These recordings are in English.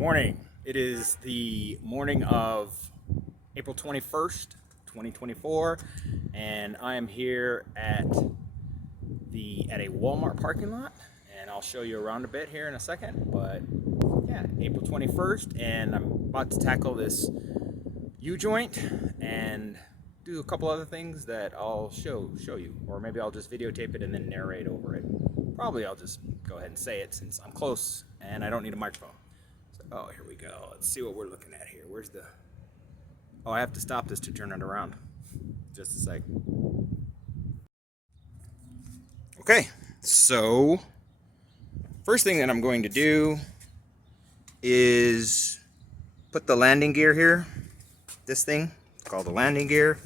Morning. It is the morning of April 21st, 2024, and I am here at a Walmart parking lot, and I'll show you around a bit here in a second. But yeah, April 21st, and I'm about to tackle this U-joint and do a couple other things that I'll show you, or maybe I'll just videotape it and then narrate over it. Probably I'll just go ahead and say it since I'm close and I don't need a microphone. Oh, here we go. Let's see what we're looking at here. Where's the... Oh, I have to stop this to turn it around. Just a sec. Okay, so first thing that I'm going to do is put the landing gear here. This thing, it's called the landing gear.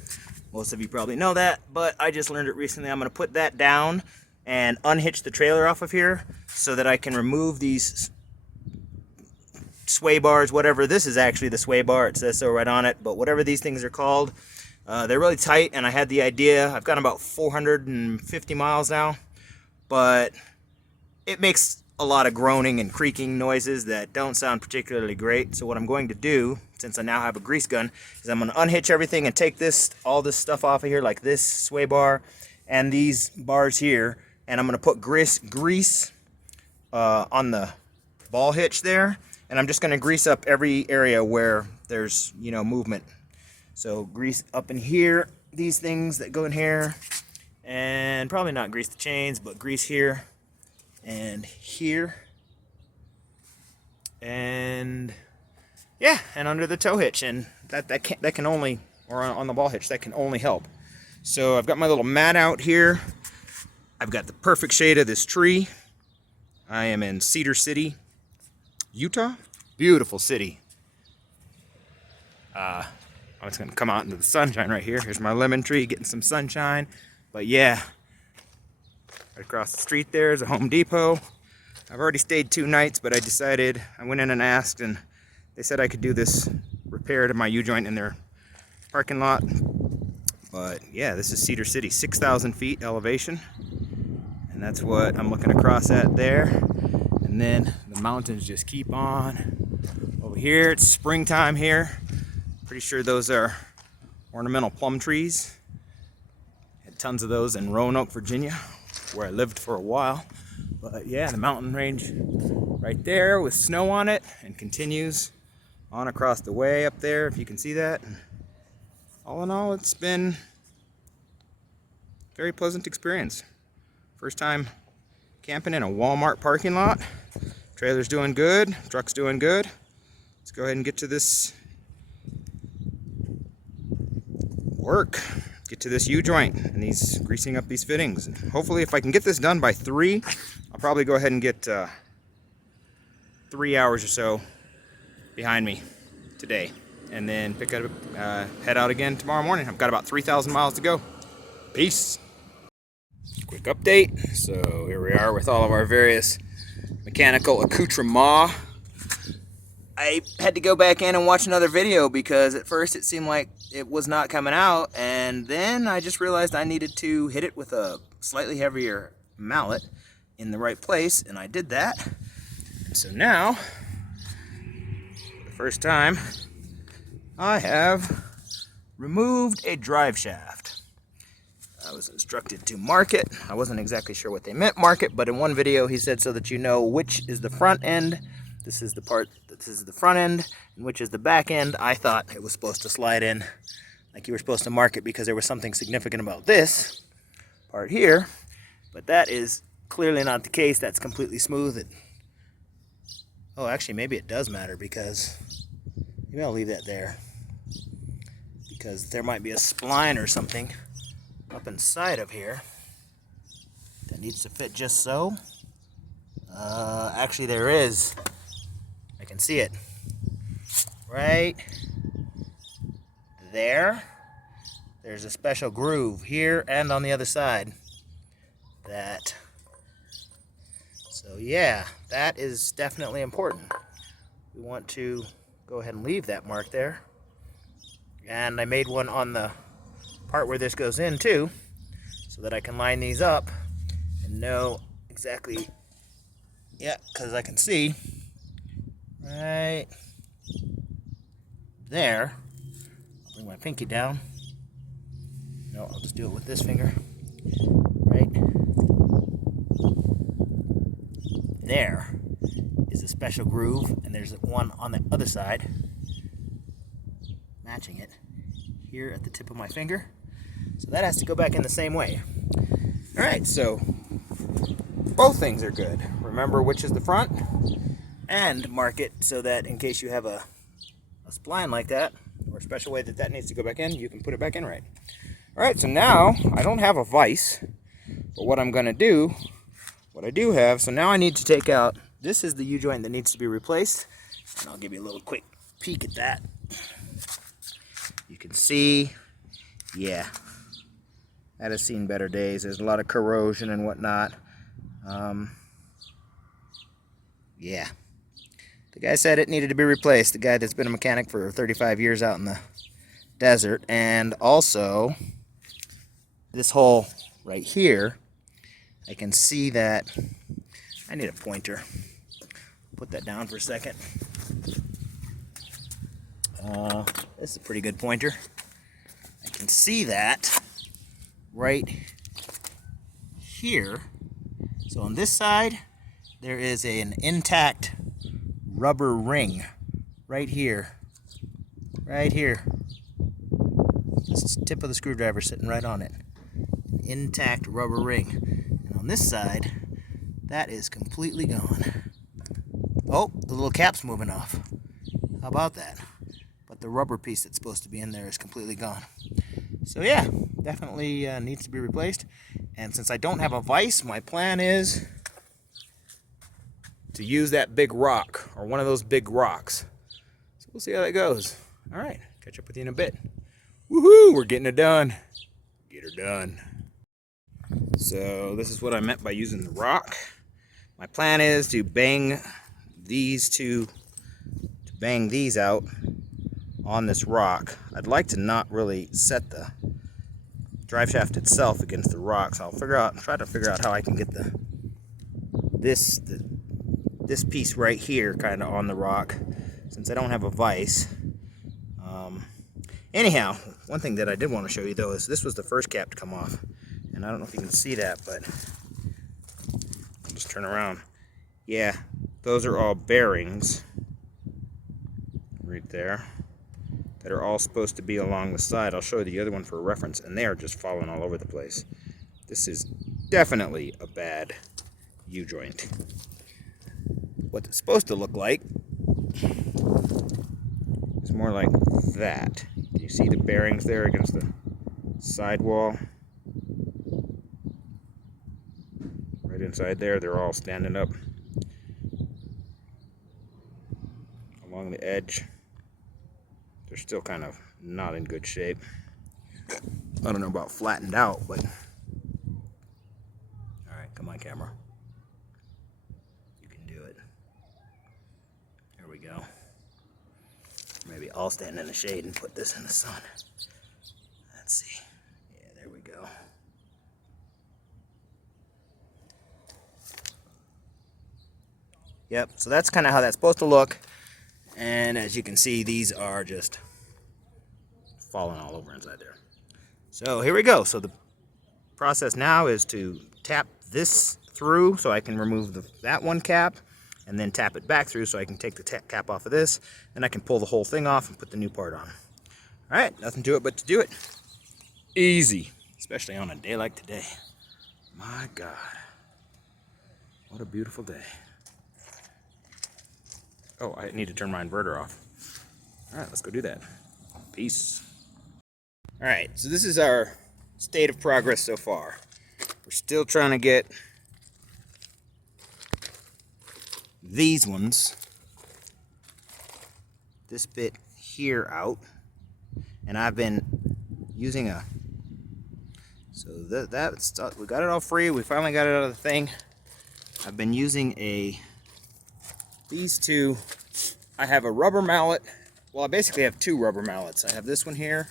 Most of you probably know that, but I just learned it recently. I'm going to put that down and unhitch the trailer off of here so that I can remove these sway bars, whatever. This is actually the sway bar, it says so right on it, but whatever these things are called, they're really tight, and I had the idea. I've got about 450 miles now, but it makes a lot of groaning and creaking noises that don't sound particularly great. So what I'm going to do, since I now have a grease gun, is I'm going to unhitch everything and take all this stuff off of here, like this sway bar and these bars here, and I'm going to put grease on the ball hitch there. And I'm just going to grease up every area where there's, movement. So grease up in here, these things that go in here, and probably not grease the chains, but grease here and here. And yeah, and under the tow hitch, and that can only, or on the ball hitch, that can only help. So I've got my little mat out here. I've got the perfect shade of this tree. I am in Cedar City, Utah. Beautiful city. I'm just going to come out into the sunshine right here. Here's my lemon tree getting some sunshine. But yeah, right across the street there is a Home Depot. I've already stayed 2 nights, but I went in and asked, and they said I could do this repair to my U-joint in their parking lot. But yeah, this is Cedar City, 6,000 feet elevation. And that's what I'm looking across at there. And then the mountains just keep on. Over here, it's springtime here. Pretty sure those are ornamental plum trees. Had tons of those in Roanoke, Virginia, where I lived for a while. But yeah, the mountain range right there with snow on it, and continues on across the way up there, if you can see that. All in all, it's been a very pleasant experience. First time camping in a Walmart parking lot. Trailer's doing good, truck's doing good. Let's go ahead and get to this work. Get to this U-joint and these greasing up these fittings. And hopefully, if I can get this done by 3, I'll probably go ahead and get 3 hours or so behind me today, and then head out again tomorrow morning. I've got about 3,000 miles to go. Peace. Quick update. So here we are with all of our various mechanical accoutrements. I had to go back in and watch another video because at first it seemed like it was not coming out, and then I just realized I needed to hit it with a slightly heavier mallet in the right place, and I did that. So now, for the first time, I have removed a drive shaft. I was instructed to mark it. I wasn't exactly sure what they meant, mark it, but in one video he said so that you know which is the front end. This is the part, this is the front end, and which is the back end. I thought it was supposed to slide in, like you were supposed to mark it because there was something significant about this part here, but that is clearly not the case. That's completely smooth. Oh, actually, maybe it does matter, because maybe I'll leave that there, because there might be a spline or something up inside of here that needs to fit just so. Actually, there is. I can see it right there. There's a special groove here and on the other side. So yeah, that is definitely important. We want to go ahead and leave that mark there. And I made one on the part where this goes in too, so that I can line these up and know exactly, yeah, because I can see right there. I'll bring my pinky down. No, I'll just do it with this finger. Right there is a special groove, and there's one on the other side matching it here at the tip of my finger. So that has to go back in the same way. All right, so both things are good. Remember which is the front, and mark it so that in case you have a spline like that, or a special way that needs to go back in, you can put it back in right. All right, so now I don't have a vise, but what I'm gonna do, what I do have, so now I need to take out, this is the U-joint that needs to be replaced, and I'll give you a little quick peek at that. You can see, yeah, that has seen better days. There's a lot of corrosion and whatnot. Yeah. The guy said it needed to be replaced. The guy that's been a mechanic for 35 years out in the desert. And also, this hole right here, I can see that I need a pointer. Put that down for a second. This is a pretty good pointer. I can see that right here. So on this side, there is an intact rubber ring right here. Right here. This tip of the screwdriver sitting right on it. An intact rubber ring. And on this side, that is completely gone. Oh, the little cap's moving off. How about that? But the rubber piece that's supposed to be in there is completely gone. So yeah, definitely needs to be replaced. And since I don't have a vise, my plan is to use that big rock, or one of those big rocks. So we'll see how that goes. All right, catch up with you in a bit. Woohoo, we're getting it done. Get her done. So this is what I meant by using the rock. My plan is to bang these out on this rock. I'd like to not really set the drive shaft itself against the rock, so I'll try to figure out how I can get this piece right here kind of on the rock, since I don't have a vise. Anyhow, one thing that I did want to show you though is this was the first cap to come off, and I don't know if you can see that, but I'll just turn around. Yeah, those are all bearings right there that are all supposed to be along the side. I'll show you the other one for a reference, and they are just falling all over the place. This is definitely a bad U-joint. What it's supposed to look like is more like that. Can you see the bearings there against the sidewall? Right inside there, they're all standing up along the edge. They're still kind of not in good shape. I don't know about flattened out, but all right, come on, camera. You can do it. There we go. Maybe I'll stand in the shade and put this in the sun. Let's see. Yeah, there we go. Yep, so that's kind of how that's supposed to look. And as you can see, these are just falling all over inside there. So here we go. So the process now is to tap this through so I can remove that one cap, and then tap it back through so I can take the cap off of this. Then I can pull the whole thing off and put the new part on. All right, nothing to it but to do it. Easy, especially on a day like today. My God, what a beautiful day. Oh, I need to turn my inverter off. All right, let's go do that. Peace. All right, so this is our state of progress so far. We're still trying to get these ones, this bit here out, and I've been using so we got it all free. We finally got it out of the thing. I've been using these two. I have a rubber mallet. Well, I basically have two rubber mallets. I have this one here,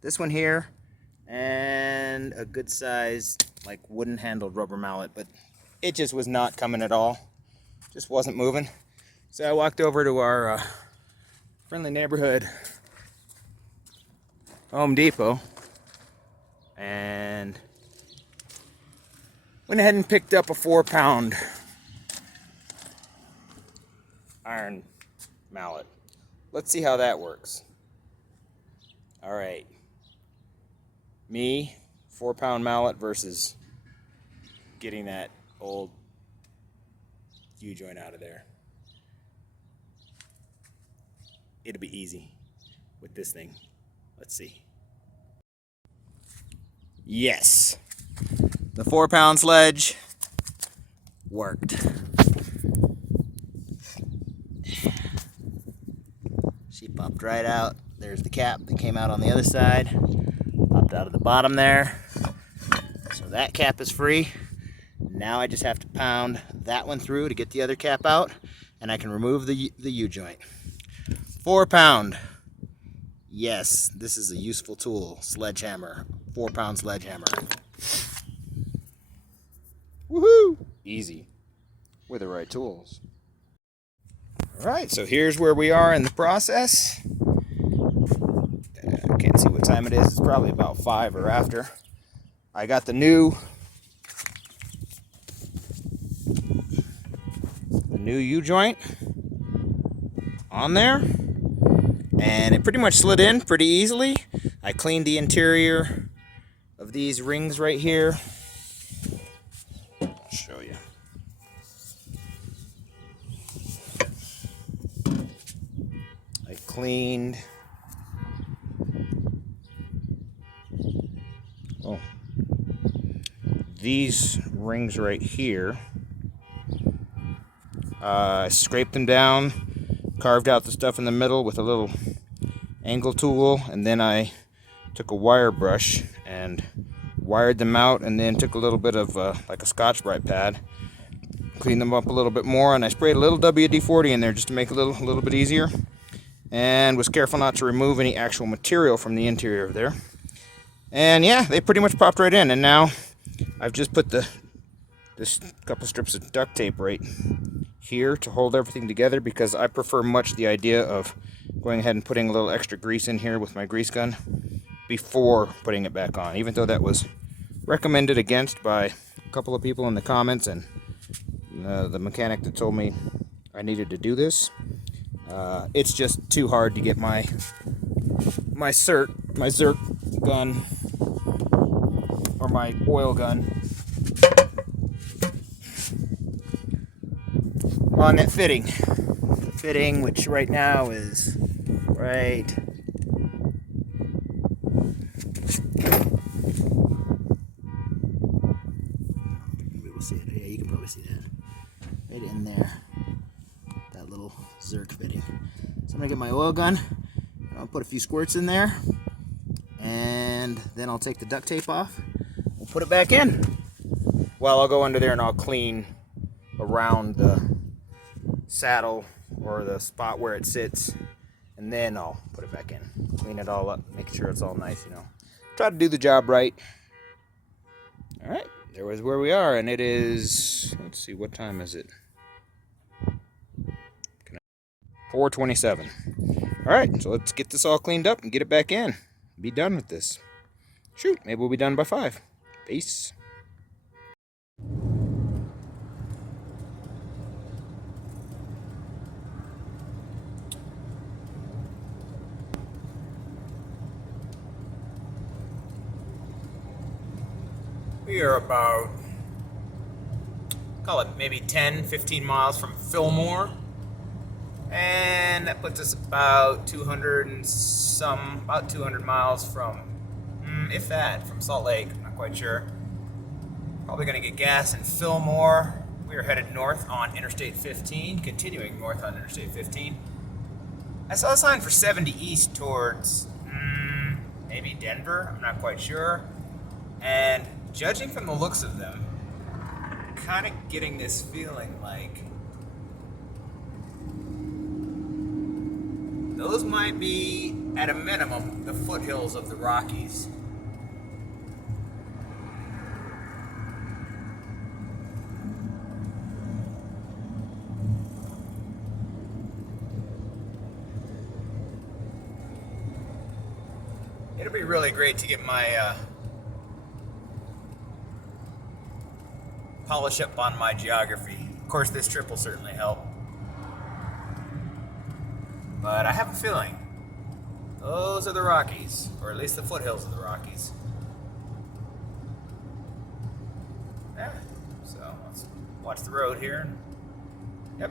this one here, and a good size, like wooden handled rubber mallet, but it just was not coming at all. Just wasn't moving. So I walked over to our friendly neighborhood Home Depot and went ahead and picked up a 4-pound iron mallet. Let's see how that works. All right. Me, 4-pound mallet versus getting that old U-joint out of there. It'll be easy with this thing. Let's see. Yes, the 4-pound sledge worked. She popped right out. There's the cap that came out on the other side. Popped out of the bottom there. So that cap is free. Now I just have to pound that one through to get the other cap out, and I can remove the U-joint. 4-pound. Yes, this is a useful tool. Sledgehammer. 4-pound sledgehammer. Woohoo! Easy. With the right tools. Alright, so here's where we are in the process. I can't see what time it is. It's probably about 5 or after. I got the new U-joint on there, and it pretty much slid in pretty easily. I cleaned the interior of these rings right here. I'll show you. I cleaned these rings right here. I scraped them down, carved out the stuff in the middle with a little angle tool, and then I took a wire brush and wired them out, and then took a little bit of like a Scotch-Brite pad, cleaned them up a little bit more, and I sprayed a little WD-40 in there just to make it a little bit easier, and was careful not to remove any actual material from the interior of there. And yeah, they pretty much popped right in, and now I've just put this couple strips of duct tape right here to hold everything together, because I prefer much the idea of going ahead and putting a little extra grease in here with my grease gun before putting it back on, even though that was recommended against by a couple of people in the comments, and the mechanic that told me I needed to do this. It's just too hard to get my Zerk gun, or my oil gun, on that fitting, which right now is right we'll see it. Yeah, you can probably see that right in there, that little Zerk fitting. So I'm gonna get my oil gun, I'll put a few squirts in there, and then I'll take the duct tape off, we'll put it back in. Well, I'll go under there and I'll clean around the saddle or the spot where it sits, and then I'll put it back in, clean it all up, make sure it's all nice, you know, try to do the job right. All right, there was where we are, and it is, let's see, what time is it? 4:27. All right, so let's get this all cleaned up and get it back in, be done with this. Shoot, maybe we'll be done by 5. Peace. We are about, call it maybe 10-15 miles from Fillmore, and that puts us about 200 miles from, if that, from Salt Lake. I'm not quite sure. Probably going to get gas in Fillmore. We are headed north on Interstate 15, continuing north on Interstate 15. I saw a sign for 70 east towards maybe Denver, I'm not quite sure, and judging from the looks of them, I'm kind of getting this feeling like those might be, at a minimum, the foothills of the Rockies. It'll be really great to get my polish up on my geography. Of course, this trip will certainly help. But I have a feeling those are the Rockies, or at least the foothills of the Rockies. Yeah, so let's watch the road here. Yep.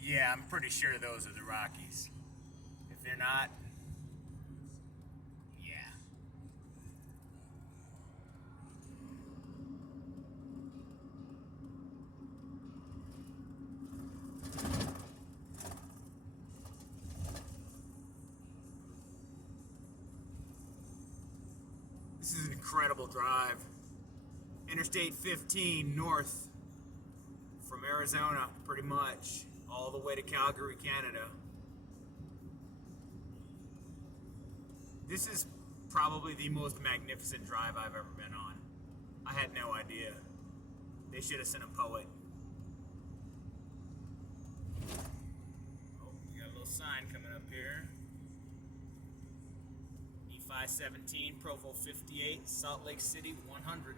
Yeah, I'm pretty sure those are the Rockies. If they're not, yeah. This is an incredible drive. Interstate 15 north from Arizona, pretty much, all the way to Calgary, Canada. This is probably the most magnificent drive I've ever been on. I had no idea. They should have sent a poet. Oh, we got a little sign coming up here. E5 17, Provo 58, Salt Lake City 100.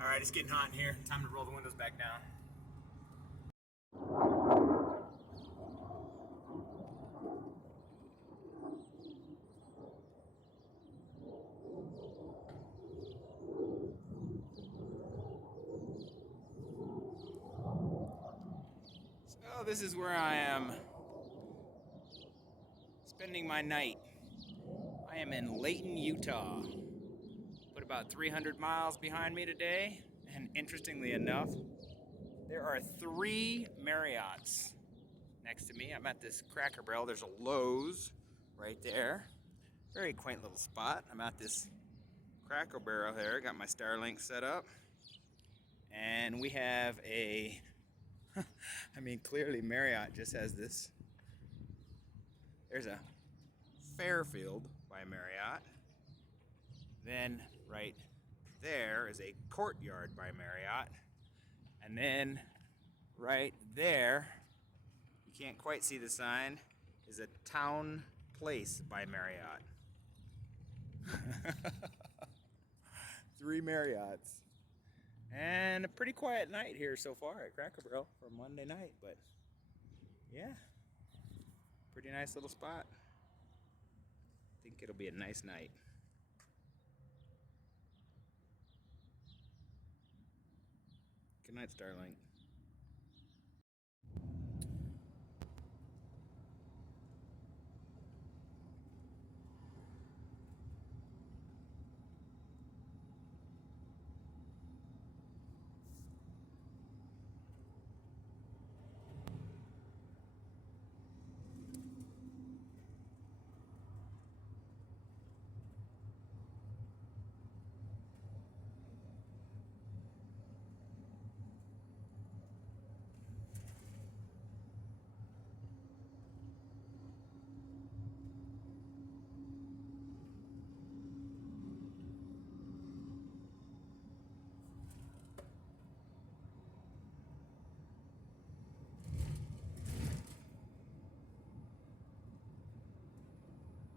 All right, it's getting hot in here. Time to roll the windows back down. So this is where I am spending my night. I am in Layton, Utah. Put about 300 miles behind me today, and interestingly enough, there are 3 Marriotts next to me. I'm at this Cracker Barrel. There's a Lowe's right there. Very quaint little spot. I'm at this Cracker Barrel here. Got my Starlink set up. And we have a, I mean, clearly Marriott just has this. There's a Fairfield by Marriott. Then right there is a Courtyard by Marriott. And then right there, you can't quite see the sign, is a Town Place by Marriott. 3 Marriotts. And a pretty quiet night here so far at Cracker Barrel for Monday night, but yeah, pretty nice little spot. I think it'll be a nice night. Good night, Starlink.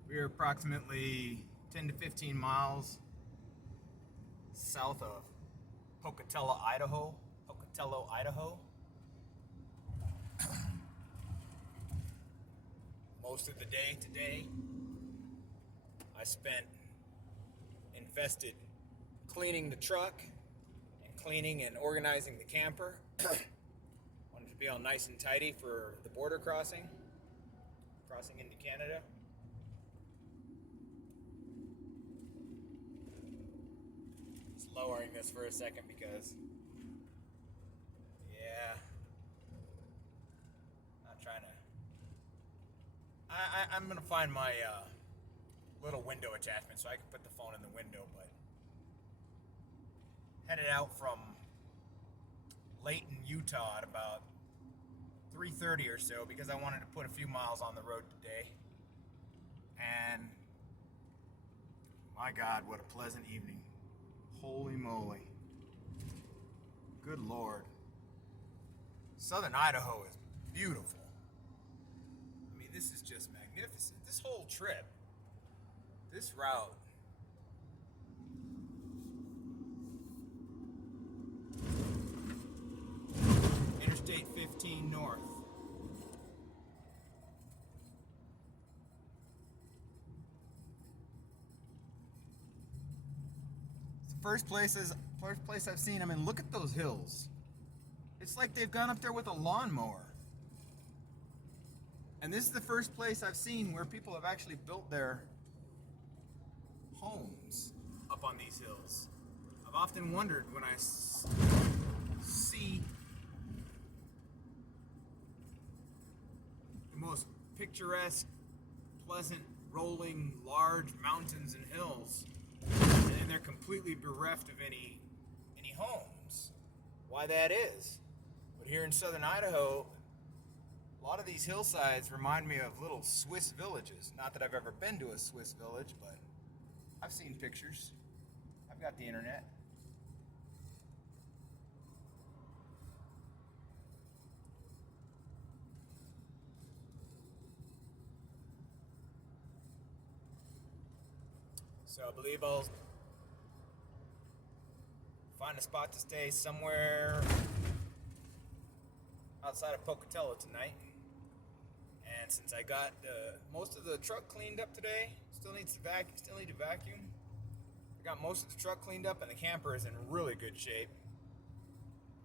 We are approximately 10 to 15 miles south of Pocatello, Idaho. Most of the day today, I spent invested cleaning the truck and cleaning and organizing the camper. Wanted to be all nice and tidy for the border crossing into Canada. Just lowering this for a second because, yeah, not trying to. I'm gonna find my little window attachment so I can put the phone in the window, but headed out from Layton, Utah at about 3:30 or so because I wanted to put a few miles on the road today. And my God, what a pleasant evening. Holy moly. Good Lord. Southern Idaho is beautiful. I mean, this is just magnificent. This whole trip, this route, Interstate 15 north. It's the first place I've seen. I mean, look at those hills. It's like they've gone up there with a lawnmower. And this is the first place I've seen where people have actually built their homes up on these hills. I've often wondered when I see the most picturesque, pleasant, rolling, large mountains and hills, and they're completely bereft of any homes. Why that is. But here in southern Idaho, a lot of these hillsides remind me of little Swiss villages. Not that I've ever been to a Swiss village, but I've seen pictures. I've got the internet. So I believe I'll find a spot to stay somewhere outside of Pocatello tonight. And since I got most of the truck cleaned up today, still need to vacuum. I got most of the truck cleaned up and the camper is in really good shape.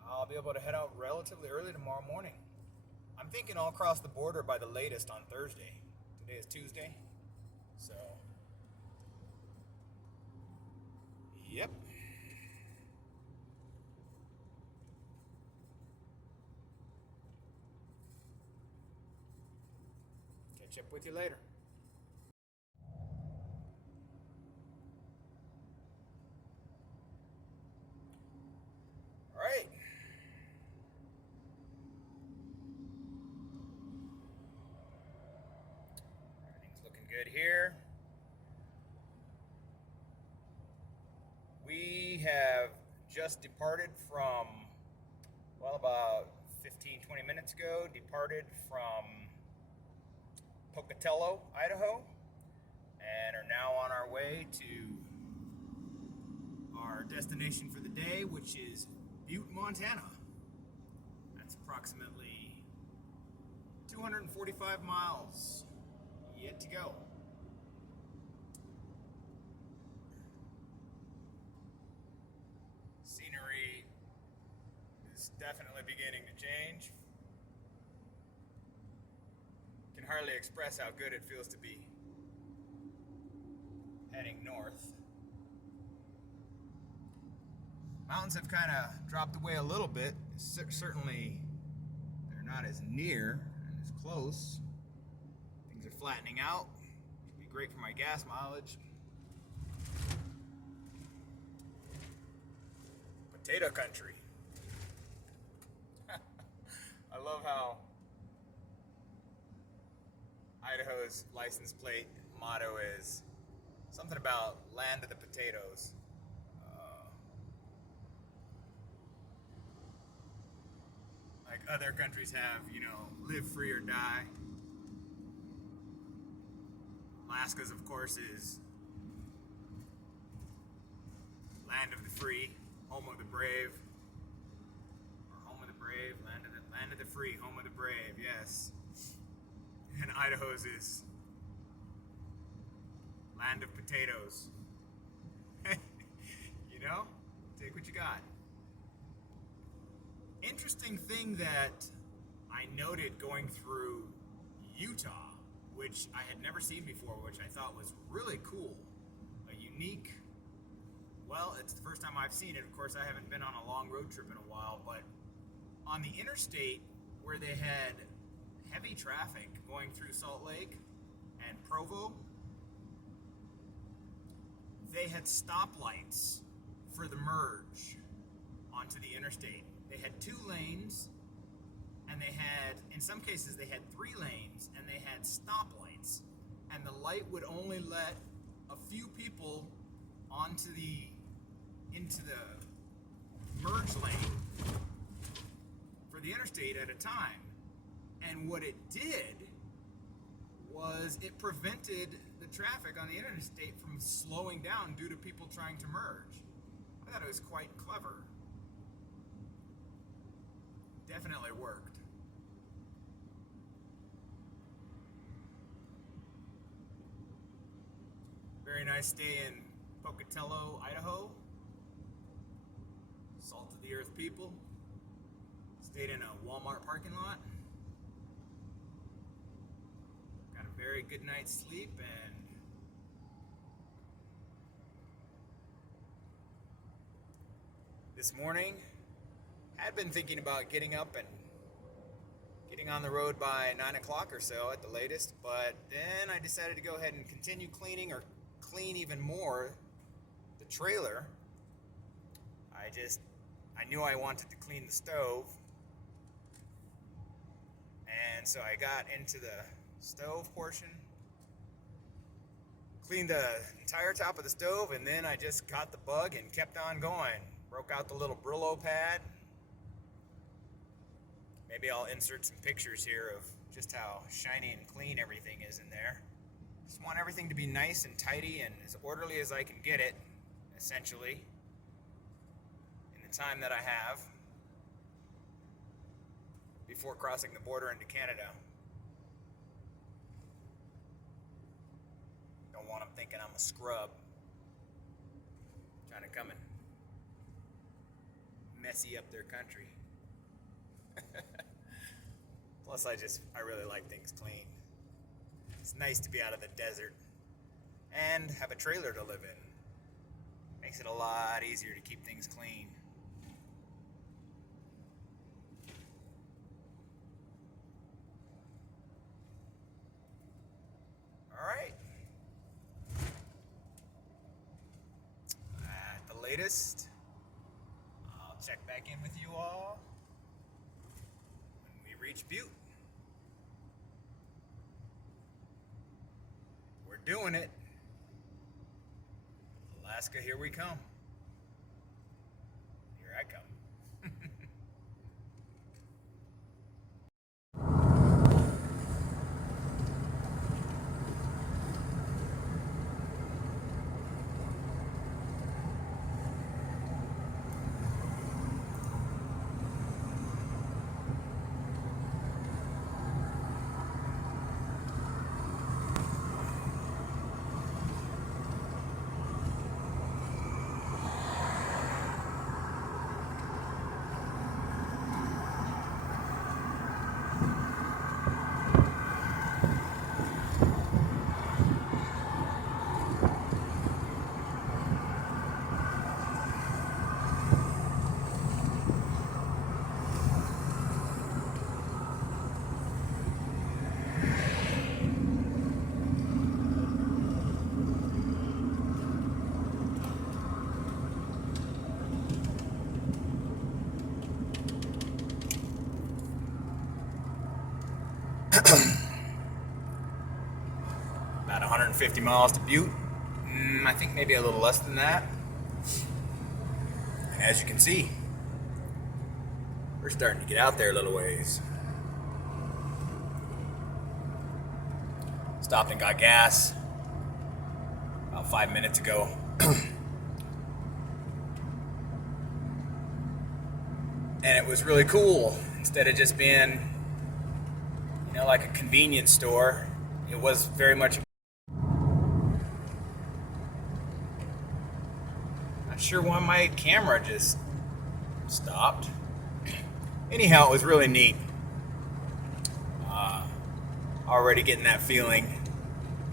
I'll be able to head out relatively early tomorrow morning. I'm thinking I'll cross the border by the latest on Thursday. Today is Tuesday. So, yep. Catch up with you later. All right. Everything's looking good here. We have just departed from, well, about 15-20 minutes ago, departed from Pocatello, Idaho, and are now on our way to our destination for the day, which is Butte, Montana. That's approximately 245 miles yet to go. Scenery is definitely beginning to change. Can hardly express how good it feels to be heading north. Mountains have kind of dropped away a little bit. Certainly, they're not as near and as close. Things are flattening out, which would be great for my gas mileage. Potato country. I love how Idaho's license plate motto is something about land of the potatoes. Like other countries have, live free or die. Alaska's, of course, is land of the free, home of the brave, or home of the brave, land of the free, home of the brave, yes. And Idaho's is land of potatoes. You know, take what you got. Interesting thing that I noted going through Utah, which I had never seen before, which I thought was really cool. A unique, well, it's the first time I've seen it. Of course, I haven't been on a long road trip in a while, but on the interstate where they had heavy traffic going through Salt Lake and Provo, they had stoplights for the merge onto the interstate. They had 2 lanes, and they had, in some cases, they had 3 lanes, and they had stoplights. And the light would only let a few people into the merge lane for the interstate at a time. And what it did was it prevented the traffic on the interstate from slowing down due to people trying to merge. I thought it was quite clever. Definitely worked. Very nice stay in Pocatello, Idaho. Salt of the earth people. Stayed in a Walmart parking lot. Got a very good night's sleep, and this morning had been thinking about getting up and getting on the road by 9 o'clock or so at the latest, but then I decided to go ahead and continue cleaning, or clean even more, the trailer. I knew I wanted to clean the stove, and so I got into the stove portion, cleaned the entire top of the stove, and then I just caught the bug and kept on going. Broke out the little Brillo pad. Maybe I'll insert some pictures here of just how shiny and clean everything is in there. Just want everything to be nice and tidy and as orderly as I can get it, essentially, in the time that I have before crossing the border into Canada. Don't want them thinking I'm a scrub, trying to come and messy up their country. Plus, I really like things clean. It's nice to be out of the desert and have a trailer to live in. Makes it a lot easier to keep things clean. All right. At the latest, I'll check back in with you all when we reach Butte. We're doing it. Alaska, here we come. Here I come. About 150 miles to Butte. I think maybe a little less than that. And as you can see, we're starting to get out there a little ways. Stopped and got gas. about 5 minutes ago. And it was really cool. Instead of just being, like a convenience store, it was very much. Not sure why my camera just stopped. Anyhow, it was really neat. Already getting that feeling.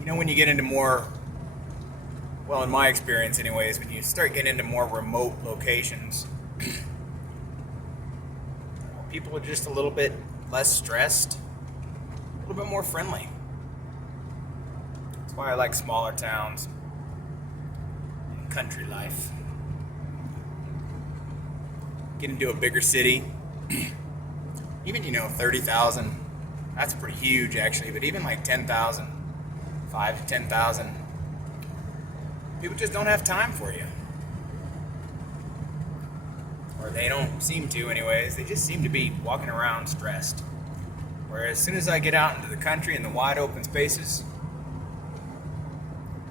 When you get into more, well, in my experience anyways, when you start getting into more remote locations, people are just a little bit less stressed, a little bit more friendly. That's why I like smaller towns and country life. Get into a bigger city, even 30,000, that's pretty huge actually, but even like 10,000, 5 to 10,000, people just don't have time for you. Or they don't seem to anyways. They just seem to be walking around stressed. Whereas as soon as I get out into the country and the wide open spaces,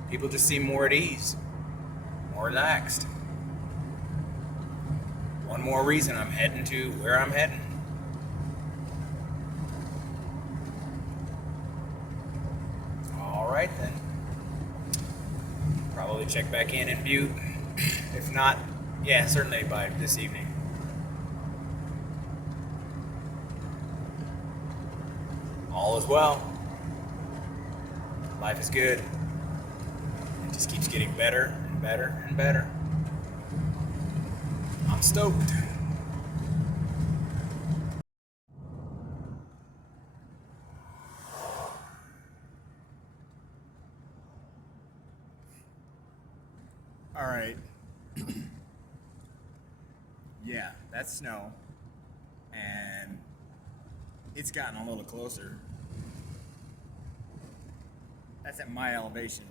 people just seem more at ease, more relaxed. One more reason I'm heading to where I'm heading. All right then. Probably check back in Butte. If not, yeah, certainly by this evening. All is well. Life is good. It just keeps getting better and better and better. I'm stoked. All right. Yeah, that's snow. And it's gotten a little closer. That's at my elevation.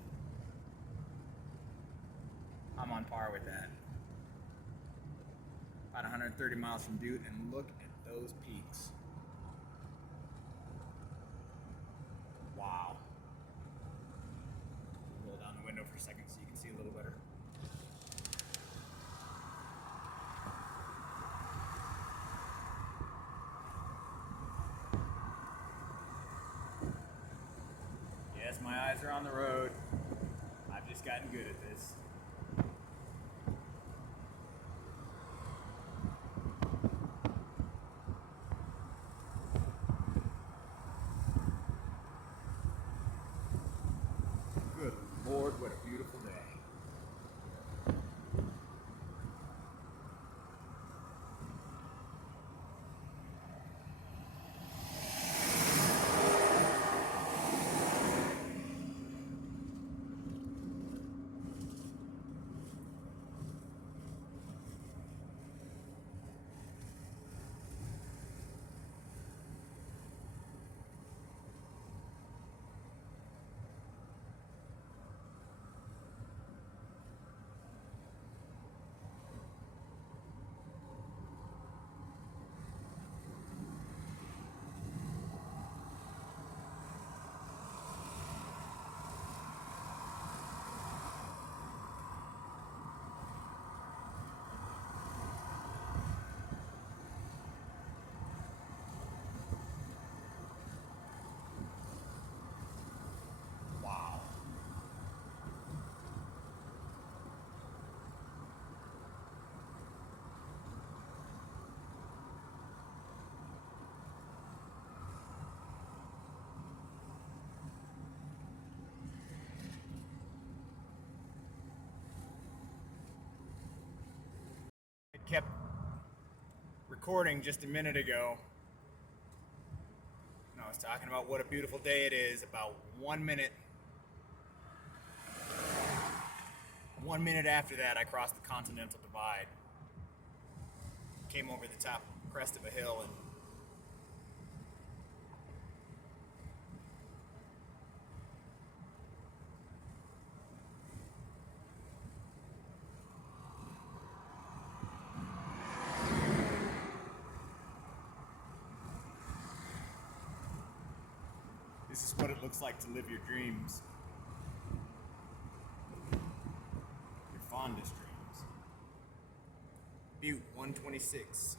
I'm on par with that. About 130 miles from Butte, and look at those peaks. Wow. Roll down the window for a second so you can see a little better. Yes, my eyes are on the road. I've just gotten good at this. Good Lord, what a beautiful day. It kept recording just a minute ago. And I was talking about what a beautiful day it is. About 1 minute. 1 minute after that, I crossed the Continental Divide. Came over the top crest of a hill and this is what it looks like to live your dreams. fondest dreams. Butte 126.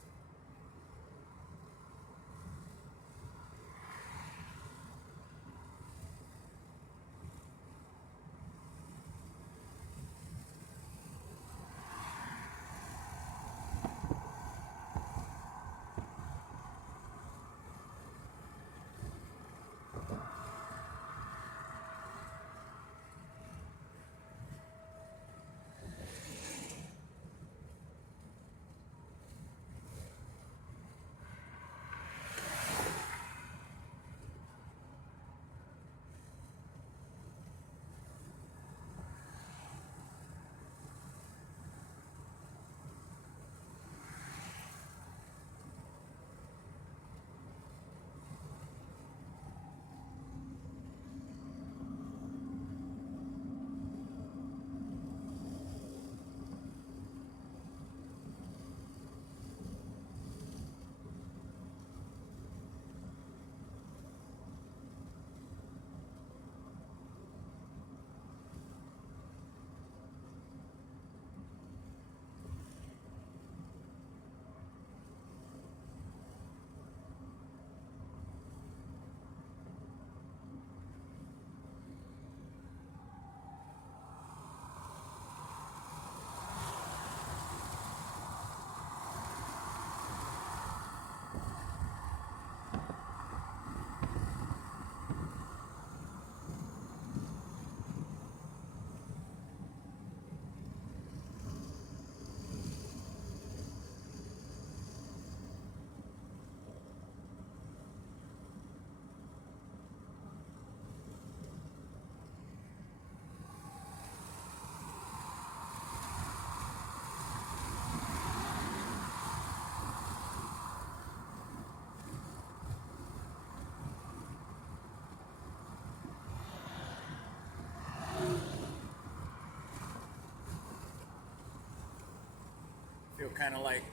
Feel kind of like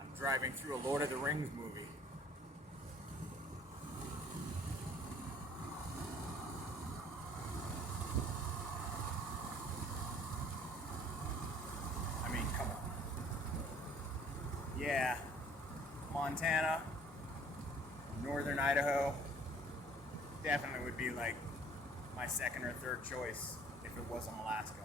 I'm driving through a Lord of the Rings movie. I mean, come on. Yeah, Montana, northern Idaho, definitely would be like my second or third choice if it wasn't Alaska.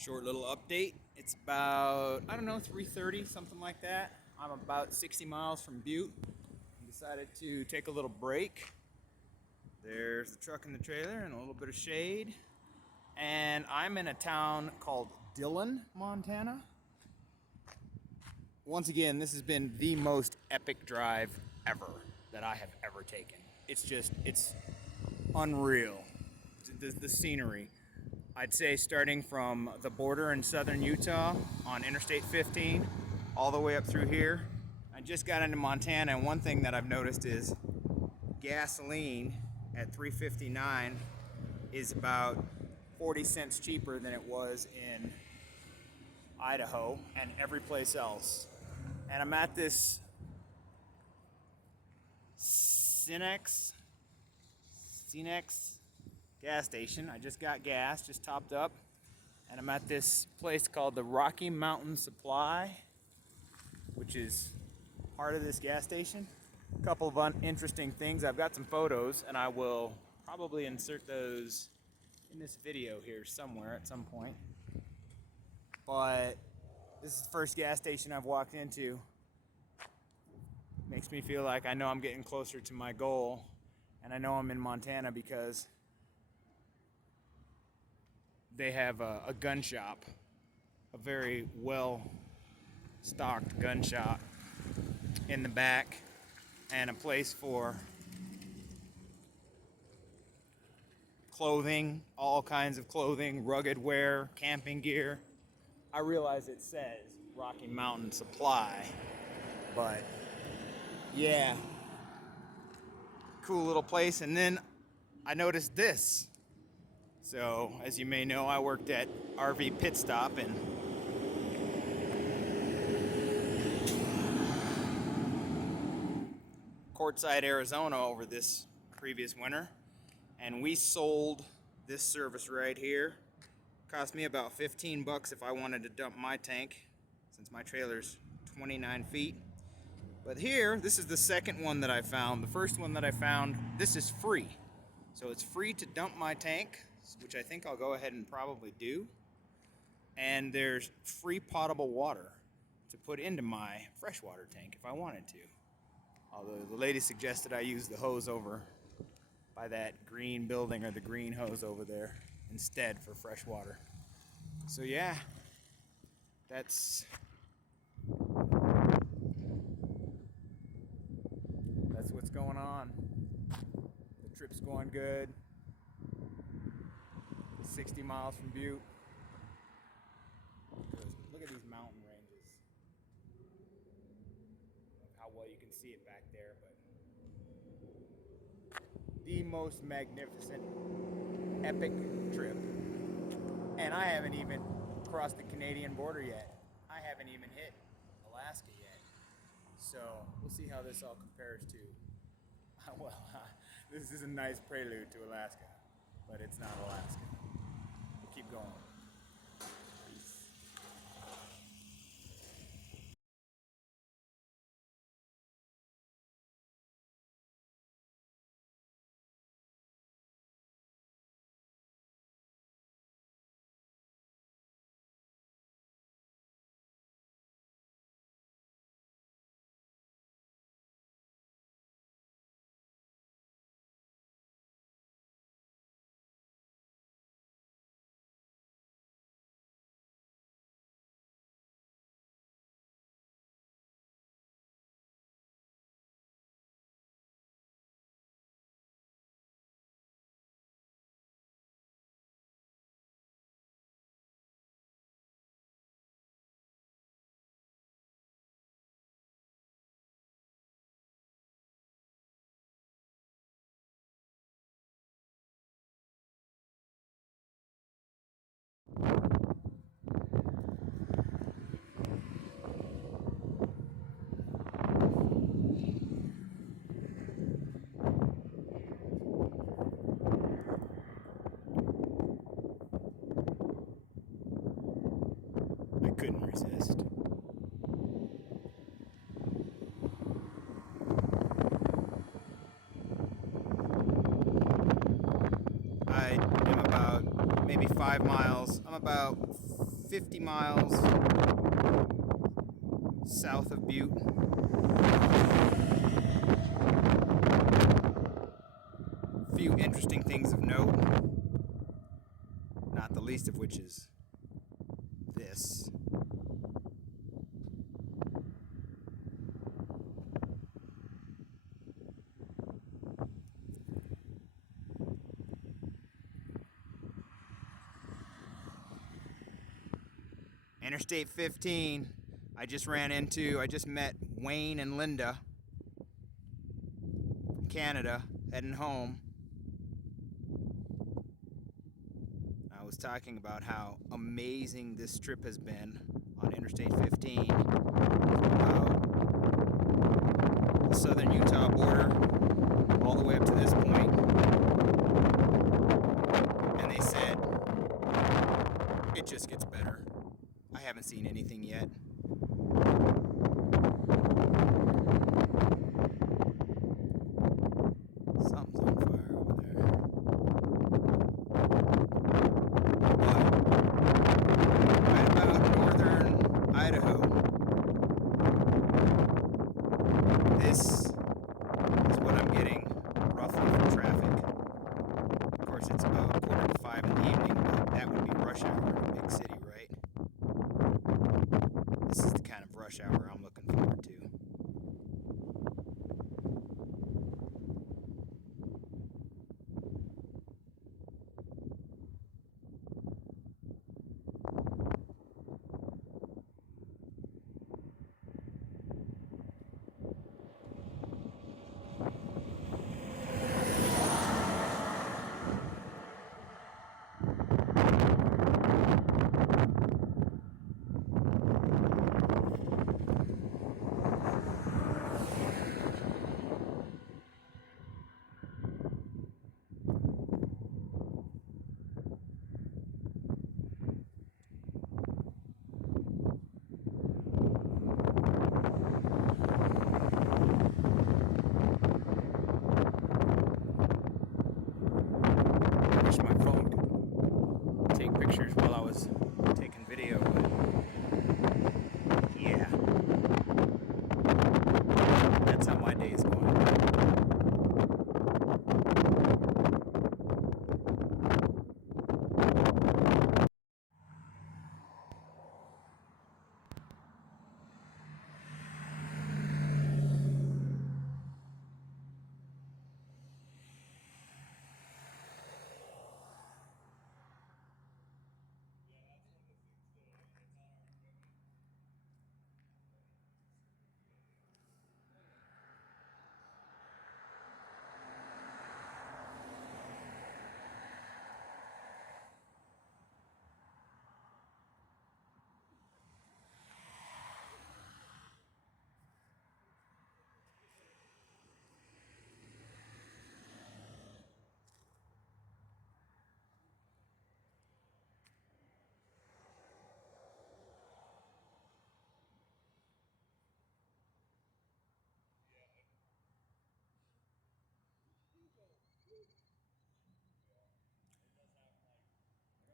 Short little update. It's about, I don't know, 3:30, something like that. I'm about 60 miles from Butte. I decided to take a little break There's the truck and the trailer and a little bit of shade. And I'm in a town called Dillon, Montana. Once again, this has been the most epic drive ever that I have ever taken. It's unreal. The scenery. I'd say starting from the border in southern Utah on Interstate 15 all the way up through here. I just got into Montana, and one thing that I've noticed is gasoline at $3.59 is about 40 cents cheaper than it was in Idaho and every place else. And I'm at this Cenex gas station. I just got gas, just topped up, and I'm at this place called the Rocky Mountain Supply, which is part of this gas station. A couple of interesting things. I've got some photos, and I will probably insert those in this video here somewhere at some point. But this is the first gas station I've walked into. Makes me feel like I know I'm getting closer to my goal, and I know I'm in Montana because they have a gun shop, a very well stocked gun shop in the back, and a place for clothing, all kinds of clothing, rugged wear, camping gear. I realize it says Rocky Mountain Supply, but yeah, cool little place. And then I noticed this. So, as you may know, I worked at RV Pit Stop in Quartzsite, Arizona over this previous winter. And we sold this service right here. Cost me about 15 bucks if I wanted to dump my tank, since my trailer's 29 feet. But here, this is the second one that I found. The first one that I found, this is free. So it's free to dump my tank, which I think I'll go ahead and probably do. And there's free potable water to put into my freshwater tank if I wanted to. Although the lady suggested I use the hose over by that green building, or the green hose over there, instead for fresh water. So yeah, that's what's going on. The trip's going good. 60 miles from Butte. Look at these mountain ranges. How well you can see it back there, but the most magnificent, epic trip. And I haven't even crossed the Canadian border yet. I haven't even hit Alaska yet. So we'll see how this all compares to, well, this is a nice prelude to Alaska, but it's not Alaska. We'll keep going. Peace. I couldn't resist. I am about maybe 5 miles. I'm about 50 miles south of Butte. A few least of which is this. Interstate 15, I just met Wayne and Linda from Canada, heading home. I was talking about how amazing this trip has been on Interstate 15, about the southern Utah border, all the way up to this point. And they said, it just gets better. I haven't seen anything yet. Something's on fire over there. But right about northern Idaho, this is what I'm getting roughly from traffic. Of course, it's about 4:45 in the evening, but that would be rush hour in a big city, right? This is the kind of rush hour I'm looking forward to.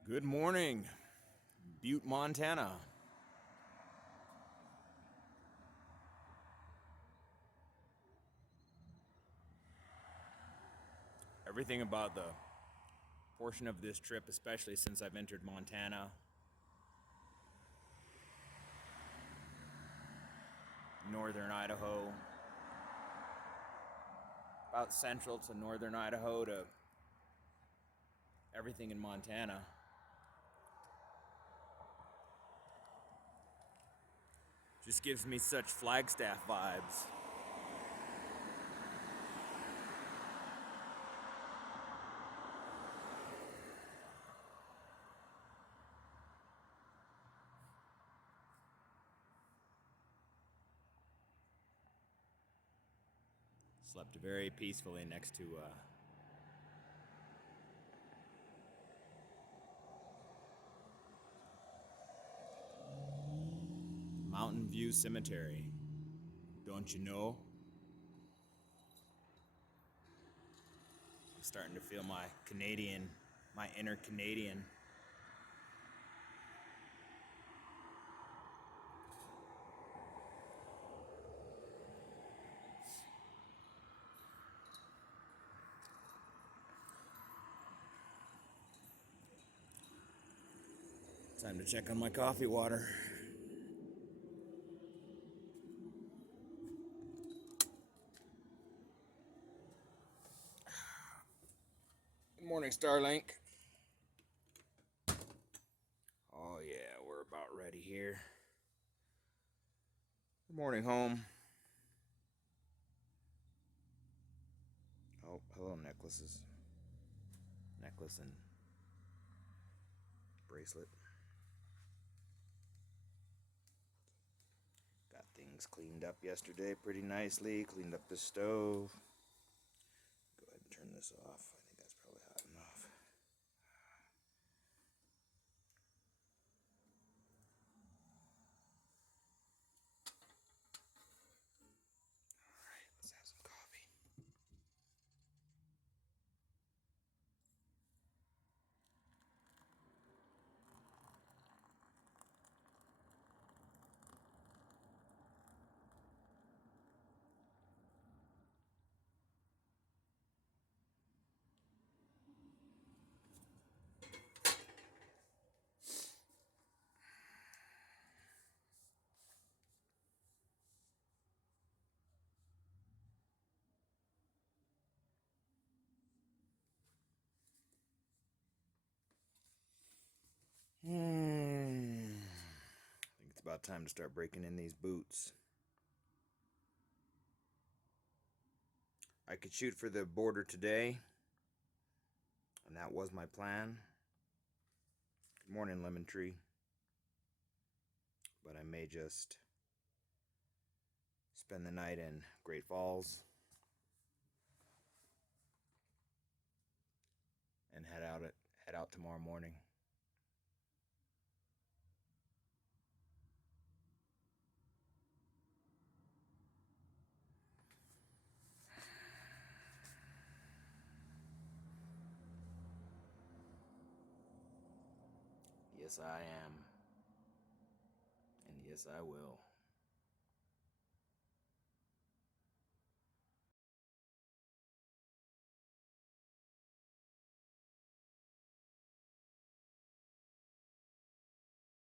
Good morning, Butte, Montana. Everything about the portion of this trip, especially since I've entered Montana, northern Idaho, about central to northern Idaho to everything in Montana, just gives me such Flagstaff vibes. Slept very peacefully next to Mountain View Cemetery. Don't you know? I'm starting to feel my inner Canadian. Time to check on my coffee water. Good morning, Starlink. Oh yeah, we're about ready here. Good morning, home. Oh, hello, necklaces. Necklace and bracelet. Got things cleaned up yesterday pretty nicely. Cleaned up the stove. Go ahead and turn this off. I think that's probably hot enough. Alright, let's have some coffee. I think it's about time to start breaking in these boots. I could shoot for the border today, and that was my plan. Good morning, Lemon Tree. But I may just spend the night in Great Falls and head out tomorrow morning. Yes, I am. And yes, I will.